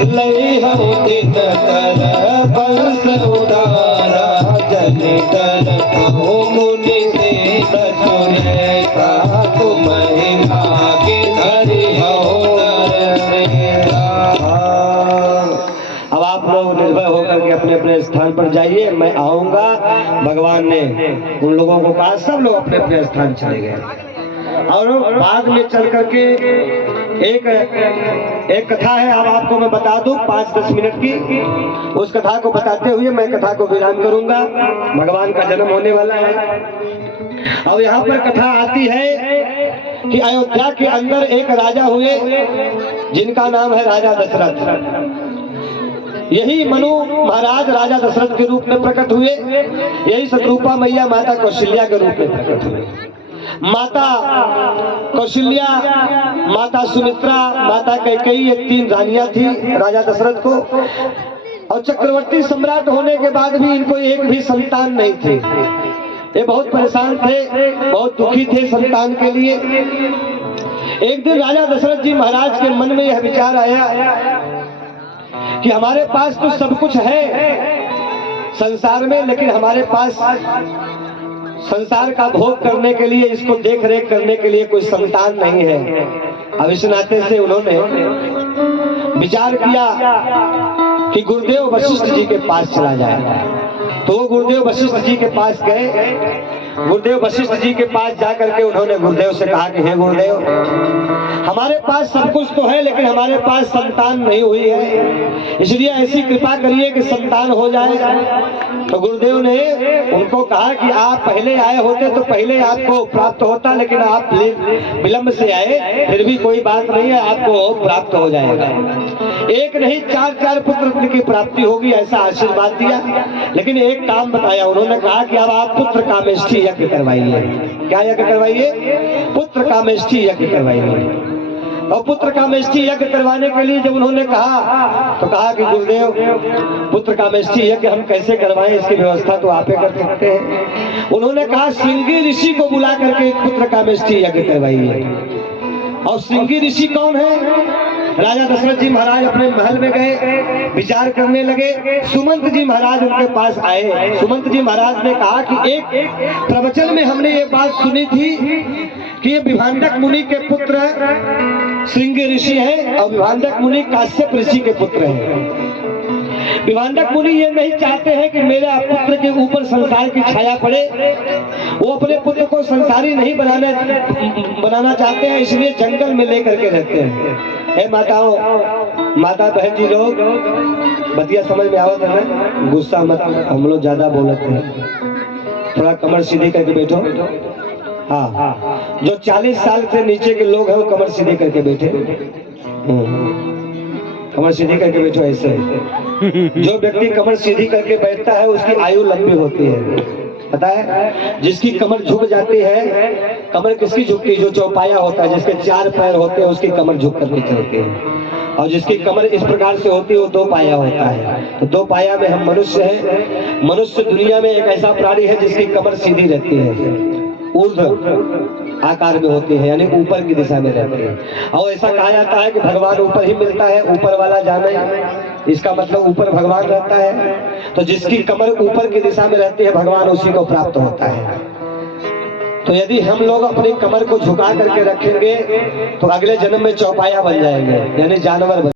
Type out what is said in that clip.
लई हो दिन कर बंस उदारा जन कर कहो मुनि से सुने का तुम महिमा के हरि हो। अब आप लोग निर्भय होकर के अपने अपने स्थान पर जाइए, मैं आऊंगा। भगवान ने उन लोगों को कहा, सब लोग अपने अपने स्थान चले गए। और बाद में चल करके एक कथा है, अब आपको मैं बता दूं 5-10 मिनट की। उस कथा को बताते हुए मैं कथा को विराम करूंगा। भगवान का जन्म होने वाला है। अब यहाँ पर कथा आती है कि अयोध्या के अंदर एक राजा हुए जिनका नाम है राजा दशरथ। यही मनु महाराज राजा दशरथ के रूप में प्रकट हुए, यही शतरूपा मैया माता कौशल्या के रूप में प्रकट हुए। माता कौशल्या, माता सुमित्रा, माता कैकेयी, ये 3 रानियां थी राजा दशरथ को। और चक्रवर्ती सम्राट होने के बाद भी इनको एक भी संतान नहीं थे। ये बहुत परेशान थे, बहुत दुखी थे संतान के लिए। एक दिन राजा दशरथ जी महाराज के मन में यह विचार आया कि हमारे पास तो सब कुछ है संसार में, लेकिन हमारे पास संसार का भोग करने के लिए, इसको देख रेख करने के लिए कोई संतान नहीं है। अब इस नाते से उन्होंने विचार किया कि गुरुदेव वशिष्ठ जी के पास चला जाए। तो वो गुरुदेव वशिष्ठ जी के पास गए। गुरुदेव वशिष्ठ जी के पास जाकर के उन्होंने गुरुदेव से कहा कि हे गुरुदेव, हमारे पास सब कुछ तो है लेकिन हमारे पास संतान नहीं हुई है, इसलिए ऐसी कृपा करिए कि संतान हो जाए। तो गुरुदेव ने उनको कहा कि आप पहले आए होते तो पहले आपको प्राप्त होता, लेकिन आप विलंब से आए, फिर भी कोई बात नहीं है, आपको प्राप्त हो जाएगा। एक नहीं 4 पुत्र की प्राप्ति होगी, ऐसा आशीर्वाद दिया। लेकिन एक काम बताया, उन्होंने कहा कि अब आप पुत्र कामेष्ठी यज्ञ करवाइए। क्या यज्ञ करवाइए? पुत्र कामेष्ठी यज्ञ करवाइए। और पुत्र कामेष्ठी यज्ञ करवाने के लिए जब उन्होंने कहा तो कहा कि गुरुदेव, पुत्र कामेष्ठी यज्ञ हम कैसे करवाएं, इसकी व्यवस्था तो आप ही कर सकते हैं। उन्होंने कहा श्रृंगी ऋषि को बुला करके पुत्र कामेष्ठी यज्ञ करवाइए। और श्रृंगी ऋषि कौन है? राजा दशरथ जी महाराज अपने महल में गए, विचार करने लगे। सुमंत जी महाराज उनके पास आए। सुमंत जी महाराज ने कहा कि एक प्रवचन में हमने ये बात सुनी थी कि ये विभांडक मुनि के पुत्र श्रृंगी ऋषि हैं और विभांडक मुनि काश्यप ऋषि के पुत्र हैं। विभांडक मुनि ये नहीं चाहते हैं कि मेरे पुत्र के ऊपर संसार की छाया पड़े, वो अपने पुत्र को संसारी नहीं बनाना चाहते हैं, इसलिए जंगल में लेकर के रहते हैं। हे माताओं, माता बहन जी लोग, बतिया समझ में आवत है ना? गुस्सा मत, हम लोग ज्यादा बोलते हैं, थोड़ा कमर सीधी करके बैठो। हाँ, जो 40 साल से नीचे के लोग हैं वो कमर सीधे करके बैठे, कमर सीधी करके बैठो। ऐसे जो व्यक्ति कमर सीधी करके बैठता है उसकी आयु लंबी होती है, पता है? जिसकी कमर झुक जाती है, कमर किसकी झुकती है? जो चौपाया होता है, जिसके 4 पैर होते हैं उसकी कमर झुक करके चलती है। और जिसकी कमर इस प्रकार से होती है वो 2 पाया होता है। तो 2 पाया में हम मनुष्य हैं। मनुष्य दुनिया में एक ऐसा प्राणी है जिसकी कमर सीधी रहती है, ऊर्ध्व आकार में होती है, यानी ऊपर की दिशा में रहती है। और ऐसा कहा जाता है कि भगवान ऊपर ही मिलता है, ऊपर वाला जाने, इसका मतलब ऊपर भगवान रहता है। तो जिसकी कमर ऊपर की दिशा में रहती है भगवान उसी को प्राप्त होता है। तो यदि हम लोग अपनी कमर को झुका करके रखेंगे तो अगले जन्म में चौपाया बन जाएंगे, यानी जानवर बन